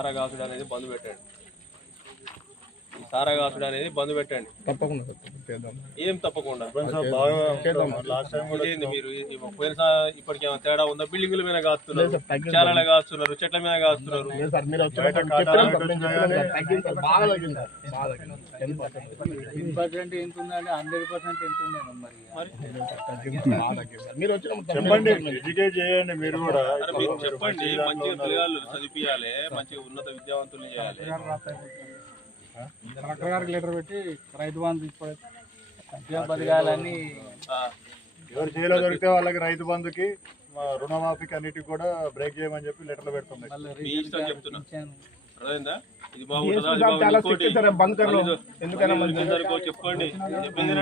సారా కాసుడు అనేది బంద్ పెట్టాడు. కాసుడు అనేది బంద్ పెట్టండి. తప్పకుండా ఏం తప్పకుండా. మీరు? ఇప్పటికి ఏమైనా తేడా ఉందా? బిల్డింగుల మీద కాస్తున్నారు. చాలానే కాస్తున్నారు. చెట్ల మీద కాస్తున్నారు. పర్సెంట్. ఎంత ఉందంటే హండ్రెడ్ పర్సెంట్ ఎంత మరి? ఎడ్యుకేట్ చేయండి మీరు కూడా. చెప్పండి మంచిగా పిల్లగాళ్ళు చదివియాలి మంచిగా ఉన్నత విద్యావంతులు చేయాలి. కలెక్టర్ గారికి లెటర్ పెట్టి రైతు బంధు ఇప్పుడు మంచిగా బతకాలని ఎవరు చేలో దొరికితే వాళ్ళకి రైతు బంధుకి రుణమాఫీకి అన్నిటికి కూడా బ్రేక్ చేయమని చెప్పి లెటర్లు పెడుతున్నాయి. చెప్పండి. చెప్పింది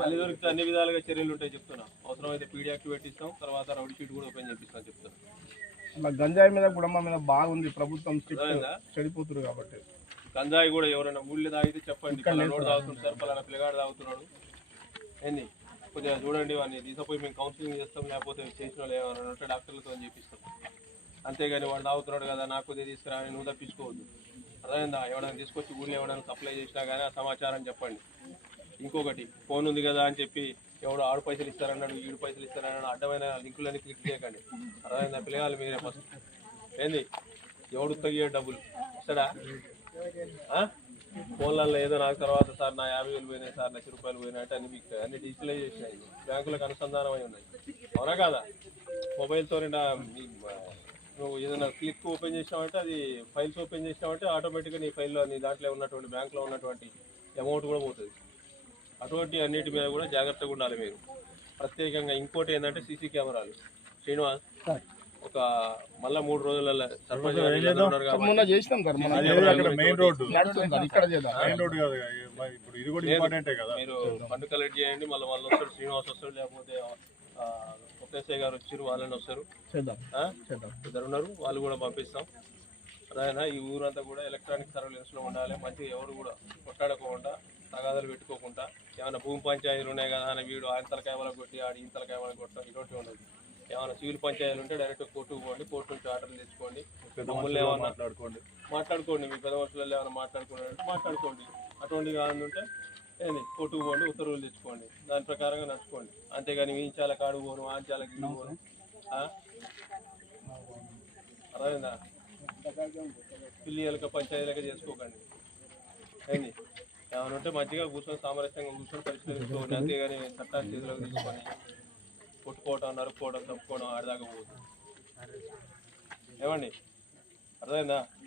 మళ్ళీ దొరికితే అన్ని విధాలుగా చర్యలు ఉంటాయి చెప్తున్నా. అవసరమైతే పీడీ యాక్టివేట్ ఇస్తాం తర్వాత రౌడీ షీట్ కూడా ఓపెన్ చేపిస్తాం చెప్తున్నా. గంజాయి మీద గుడమ్మ మీద బాగుంది. ప్రభుత్వం చెడిపోతున్నారు కాబట్టి. గంజాయి కూడా ఎవరైనా ఊళ్ళో తాగితే చెప్పండి. పలానా రోడ్ తాగుతుంది సార్. పలానా పిల్లగాడు తాగుతున్నాడు ఏంది? కొద్దిగా చూడండి వాడిని తీసుకుపోయి మేము కౌన్సిలింగ్ చేస్తాం లేకపోతే చేసిన వాళ్ళు ఏమైనా ఉంటే డాక్టర్లతో చేపిస్తాం అంతేగాని వాడు తాగుతున్నాడు కదా నాకు కొద్దిగా తీసుకురా అని నువ్వు తప్పించుకోవద్దు. అర్థమైందా? ఎవరైనా తీసుకొచ్చి ఊళ్ళో ఎవరైనా సప్లై చేసినా కానీ ఆ సమాచారం చెప్పండి. ఇంకొకటి ఫోన్ ఉంది కదా అని చెప్పి ఎవడు ఆడు పైసలు ఇస్తారన్నాడు ఈడు పైసలు ఇస్తారన్నాడు అడ్డమైన లింకులన్నీ క్లిక్ చేయకండి. అర్థమైందా పిల్లగాలు మీరే ఫస్ట్ ఏంది? ఎవడు తగ్గే డబ్బులు? ఇస్తాడా? ఫోన్లలో ఏదో నాకు తర్వాత సార్ నా యాభై వేలు పోయినాయి సార్ లక్ష రూపాయలు పోయినాయి అన్ని అన్ని డిజిటలైజ్ చేసినాయి బ్యాంకులకు అనుసంధానం అయి ఉన్నాయి. అవునా కాదా? మొబైల్తో నువ్వు ఏదైనా క్లిక్ ఓపెన్ చేసినావంటే అది ఫైల్స్ ఓపెన్ చేసినావంటే ఆటోమేటిక్గా నీ ఫైల్లో నీ దాంట్లో ఉన్నటువంటి బ్యాంక్లో ఉన్నటువంటి అమౌంట్ కూడా పోతుంది. అటువంటి అన్నిటి మీద కూడా జాగ్రత్తగా ఉండాలి మీరు. ప్రత్యేకంగా ఇంకోటి ఏంటంటే సీసీ కెమెరాలు. శ్రీనివాస్ ఒక మళ్ళా మూడు రోజులలో సర్పంచ్ అది మెయిన్ రోడ్డు. మెయిన్ రోడ్డు కాదు ఇప్పుడు ఇది కూడా ఇంపార్టెంటే కదా. మీరు ఫండ్ కలెక్ట్ చేయండి మళ్ళీ వాళ్ళు వస్తారు శ్రీనివాస్ వస్తారు లేకపోతే ఆ, ఒకేసారి గారు వచ్చారు వాళ్ళని వస్తారు. చేద్దాం. ఆ? చేద్దాం. ఇద్దరు ఉన్నారు వాళ్ళు కూడా పంపిస్తాం. అదైనా ఈ ఊరంతా కూడా ఎలక్ట్రానిక్ సర్వేలెన్స్లో ఉండాలి మంచిగా ఎవరు కూడా కొట్టాడకుండా తగాదాలు పెట్టుకోకుండా ఏమైనా భూమి పంచాయతీలు ఉన్నాయి కదా అని వీడు ఆయన తలకాయ వాళ్ళకి కొట్టి ఆడి ఈ తలకాయ వాళ్ళకి కొట్టడం ఇటువంటి ఉండదు. ఏమైనా సివిల్ పంచాయతీలు ఉంటే డైరెక్ట్ కోర్టుకు పోండి కోర్టు నుంచి ఆర్డర్లు తెచ్చుకోండి. మమ్మల్ని ఏమన్నా మాట్లాడుకోండి? మాట్లాడుకోండి మీ పెద్ద మనుషులలో ఏమైనా మాట్లాడుకున్నారంటే మాట్లాడుకోండి. అటువంటి కాదంటే ఏంది కోర్టుకు పోండి ఉత్తర్వులు తెచ్చుకోండి. దాని ప్రకారంగా నడుచుకోండి. అంతేగాని వీంచాల కాడు పోను ఆంచాల గిల్లు పోను? అర్థమైందా? పిల్లి ఎలక పంచాయతీలక చేసుకోకండి. ఏంది ఏమైనా ఉంటే మంచిగా కూర్చొని సామరస్యంగా కూర్చొని పరిష్కరించుకోండి అంతేగాని చట్టాన్ని చేతిలోకి తీసుకొని కొట్టుకోవడం నరుక్కోవడం తప్పుకోవడం ఆడదాకా పోదు ఏమండి? అర్థమైందా?